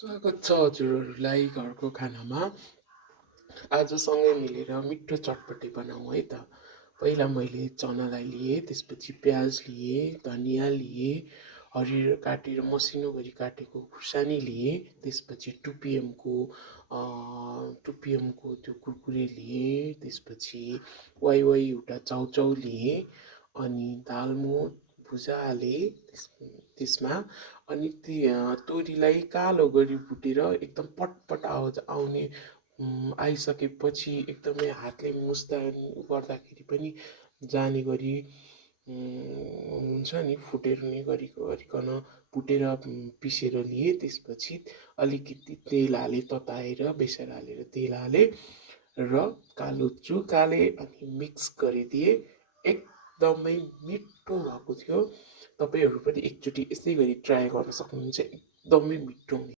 स्वागत छ हजुरहरूलाई घरको खानामा। आज सँगै मिलेर मिठो चटपटी बनाऊँ है त। पहिला मैले चनालाई लिएँ, त्यसपछि प्याज लिएँ, धनियाँ लिएँ, हरियो काटेर मसिनो गरी काटेको खुर्सानी लिएँ, त्यसपछि टुपिएमको त्यो कुरकुरे लिएँ, त्यसपछि वाइवाई एउटा चाउचाउ लिएँ, अनि दालमो भुजा हालेँ त्यसमा, अनि तोरीलाई कालो गरी भुटेर एकदम पटपट आवाज आउने आइसकेपछि एकदमै हातले मुस्दा गर्दाखेरि पनि जाने गरी हुन्छ नि फुटेर्ने गरिकन भुटेर पिसेर लिएँ। त्यसपछि अलिकति तेल हालेँ, तताएर बेसार हालेर तेल हालेँ र कालो चुक हालेँ अनि मिक्स गरिदिएँ। एकदमै मिठो भएको थियो। तपाईँहरू पनि एकचोटि यसै गरी ट्राई गर्न सक्नुहुन्छ, एकदमै मिठो हुने।